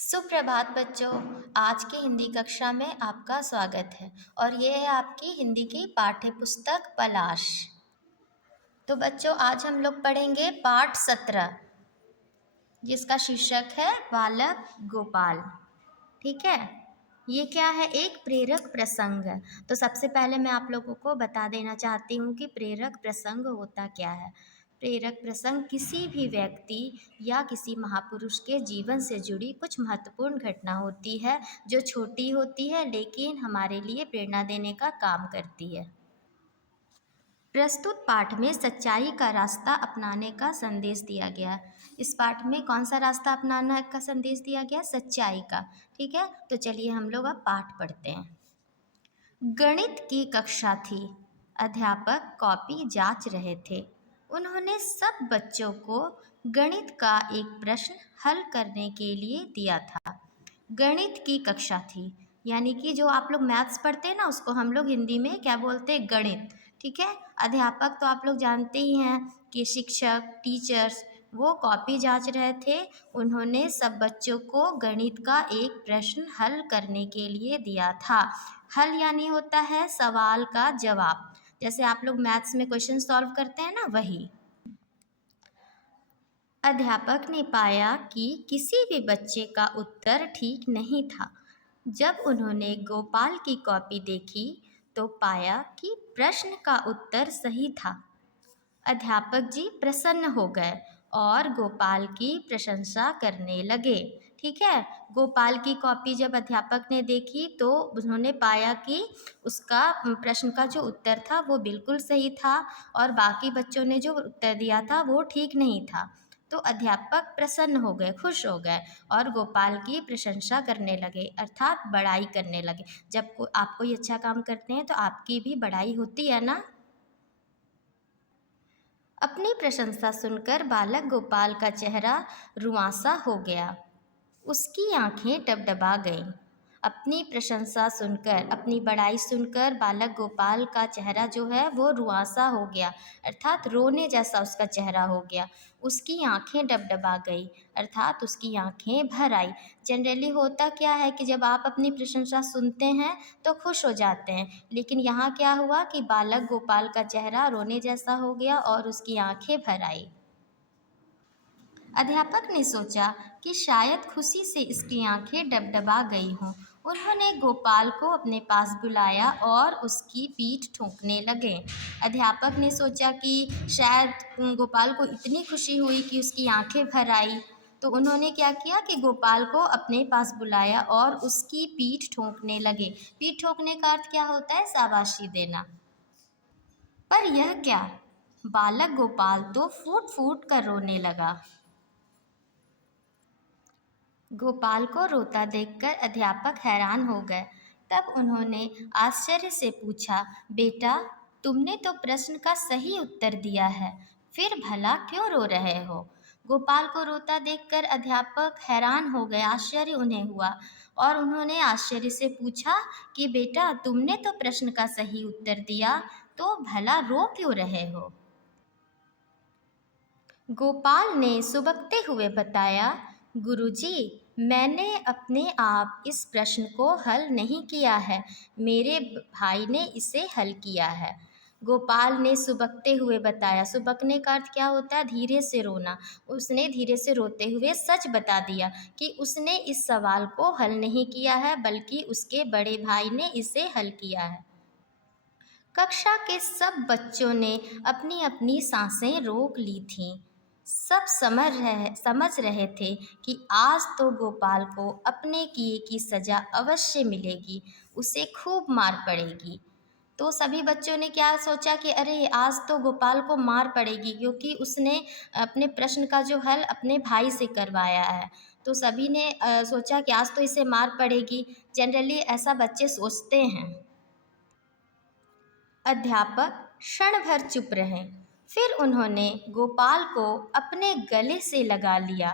सुप्रभात बच्चों। आज की हिंदी कक्षा में आपका स्वागत है और ये है आपकी हिंदी की पाठ्य पुस्तक पलाश। तो बच्चों, आज हम लोग पढ़ेंगे पाठ 17 जिसका शीर्षक है बालक गोपाल। ठीक है, ये क्या है? एक प्रेरक प्रसंग। तो सबसे पहले मैं आप लोगों को बता देना चाहती हूँ कि प्रेरक प्रसंग होता क्या है। प्रेरक प्रसंग किसी भी व्यक्ति या किसी महापुरुष के जीवन से जुड़ी कुछ महत्वपूर्ण घटना होती है जो छोटी होती है लेकिन हमारे लिए प्रेरणा देने का काम करती है। प्रस्तुत पाठ में सच्चाई का रास्ता अपनाने का संदेश दिया गया है। इस पाठ में कौन सा रास्ता अपनाने का संदेश दिया गया? सच्चाई का। ठीक है, तो चलिए हम लोग अब पाठ पढ़ते हैं। गणित की कक्षा थी। अध्यापक कॉपी जांच रहे थे। उन्होंने सब बच्चों को गणित का एक प्रश्न हल करने के लिए दिया था। गणित की कक्षा थी, यानी कि जो आप लोग मैथ्स पढ़ते हैं ना, उसको हम लोग हिंदी में क्या बोलते हैं? गणित। ठीक है, अध्यापक तो आप लोग जानते ही हैं कि शिक्षक, टीचर्स, वो कॉपी जांच रहे थे। उन्होंने सब बच्चों को गणित का एक प्रश्न हल करने के लिए दिया था। हल यानी होता है सवाल का जवाब, जैसे आप लोग मैथ्स में क्वेश्चन सॉल्व करते हैं ना, वही। अध्यापक ने पाया कि किसी भी बच्चे का उत्तर ठीक नहीं था। जब उन्होंने गोपाल की कॉपी देखी तो पाया कि प्रश्न का उत्तर सही था। अध्यापक जी प्रसन्न हो गए और गोपाल की प्रशंसा करने लगे। ठीक है, गोपाल की कॉपी जब अध्यापक ने देखी तो उन्होंने पाया कि उसका प्रश्न का जो उत्तर था वो बिल्कुल सही था और बाकी बच्चों ने जो उत्तर दिया था वो ठीक नहीं था। तो अध्यापक प्रसन्न हो गए, खुश हो गए और गोपाल की प्रशंसा करने लगे, अर्थात बड़ाई करने लगे। जब आप कोई अच्छा काम करते हैं तो आपकी भी बड़ाई होती है ना। अपनी प्रशंसा सुनकर बालक गोपाल का चेहरा रुआंसा हो गया। उसकी आंखें डबडबा गईं। अपनी प्रशंसा सुनकर, अपनी बड़ाई सुनकर बालक गोपाल का चेहरा जो है वो रुआंसा हो गया, अर्थात रोने जैसा उसका चेहरा हो गया। उसकी आंखें डबडबा गई, अर्थात उसकी आंखें भर आई। जनरली होता क्या है कि जब आप अपनी प्रशंसा सुनते हैं तो खुश हो जाते हैं, लेकिन यहाँ क्या हुआ कि बालक गोपाल का चेहरा रोने जैसा हो गया और उसकी आंखें भर आई। अध्यापक ने सोचा कि शायद खुशी से इसकी आंखें डबडबा गई हों। उन्होंने गोपाल को अपने पास बुलाया और उसकी पीठ ठोंकने लगे। अध्यापक ने सोचा कि शायद गोपाल को इतनी खुशी हुई कि उसकी आंखें भर आई, तो उन्होंने क्या किया कि गोपाल को अपने पास बुलाया और उसकी पीठ ठोंकने लगे। पीठ ठोकने का अर्थ क्या होता है? शाबाशी देना। पर यह क्या? बालक गोपाल तो फूट फूट कर रोने लगा। गोपाल को रोता देखकर अध्यापक हैरान हो गए। तब उन्होंने आश्चर्य से पूछा, बेटा, तुमने तो प्रश्न का सही उत्तर दिया है, फिर भला क्यों रो रहे हो? गोपाल को रोता देखकर अध्यापक हैरान हो गए, आश्चर्य उन्हें हुआ और उन्होंने आश्चर्य से पूछा कि बेटा, तुमने तो प्रश्न का सही उत्तर दिया, तो भला रो क्यों रहे हो? गोपाल ने सुबकते हुए बताया, गुरुजी, मैंने अपने आप इस प्रश्न को हल नहीं किया है, मेरे भाई ने इसे हल किया है। गोपाल ने सुबकते हुए बताया। सुबकने का अर्थ क्या होता है? धीरे से रोना। उसने धीरे से रोते हुए सच बता दिया कि उसने इस सवाल को हल नहीं किया है, बल्कि उसके बड़े भाई ने इसे हल किया है। कक्षा के सब बच्चों ने अपनी अपनी सांसें रोक ली थीं। सब समझ रहे थे कि आज तो गोपाल को अपने किए की सज़ा अवश्य मिलेगी, उसे खूब मार पड़ेगी। तो सभी बच्चों ने क्या सोचा कि अरे, आज तो गोपाल को मार पड़ेगी, क्योंकि उसने अपने प्रश्न का जो हल अपने भाई से करवाया है। तो सभी ने सोचा कि आज तो इसे मार पड़ेगी। जनरली ऐसा बच्चे सोचते हैं। अध्यापक क्षण भर चुप रहे। फिर उन्होंने गोपाल को अपने गले से लगा लिया।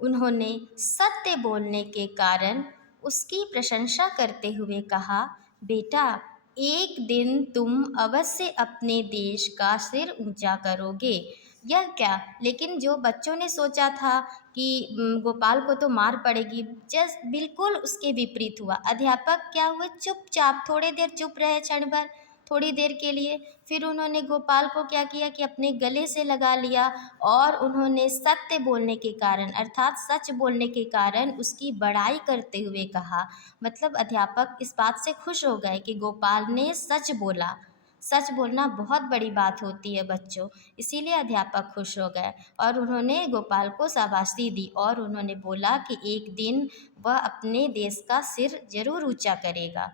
उन्होंने सत्य बोलने के कारण उसकी प्रशंसा करते हुए कहा, बेटा, एक दिन तुम अवश्य अपने देश का सिर ऊंचा करोगे। यह क्या, लेकिन जो बच्चों ने सोचा था कि गोपाल को तो मार पड़ेगी, जस्ट बिल्कुल उसके विपरीत हुआ। अध्यापक क्या हुए, चुपचाप थोड़ी देर चुप रहे, क्षण भर, थोड़ी देर के लिए। फिर उन्होंने गोपाल को क्या किया कि अपने गले से लगा लिया और उन्होंने सत्य बोलने के कारण, अर्थात सच बोलने के कारण उसकी बड़ाई करते हुए कहा। मतलब अध्यापक इस बात से खुश हो गए कि गोपाल ने सच बोला। सच बोलना बहुत बड़ी बात होती है बच्चों, इसीलिए अध्यापक खुश हो गए और उन्होंने गोपाल को शाबाशी दी और उन्होंने बोला कि एक दिन वह अपने देश का सिर जरूर ऊंचा करेगा।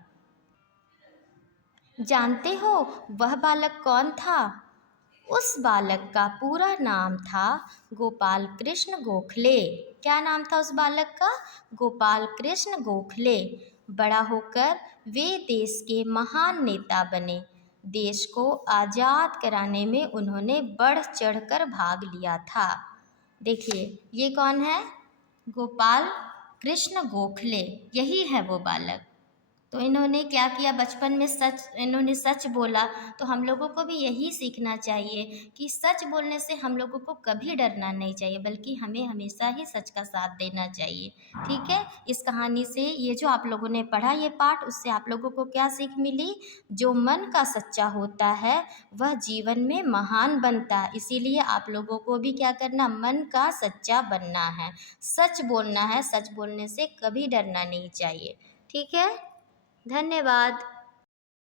जानते हो वह बालक कौन था? उस बालक का पूरा नाम था गोपाल कृष्ण गोखले। क्या नाम था उस बालक का? गोपाल कृष्ण गोखले। बड़ा होकर वे देश के महान नेता बने। देश को आज़ाद कराने में उन्होंने बढ़ चढ़कर भाग लिया था। देखिए ये कौन है? गोपाल कृष्ण गोखले, यही है वो बालक। तो इन्होंने क्या किया, बचपन में इन्होंने सच बोला। तो हम लोगों को भी यही सीखना चाहिए कि सच बोलने से हम लोगों को कभी डरना नहीं चाहिए, बल्कि हमें हमेशा ही सच का साथ देना चाहिए। ठीक है, इस कहानी से ये जो आप लोगों ने पढ़ा ये पाठ, उससे आप लोगों को क्या सीख मिली? जो मन का सच्चा होता है वह जीवन में महान बनता है। इसीलिए आप लोगों को भी क्या करना, मन का सच्चा बनना है, सच बोलना है। सच बोलने से कभी डरना नहीं चाहिए। ठीक है, धन्यवाद।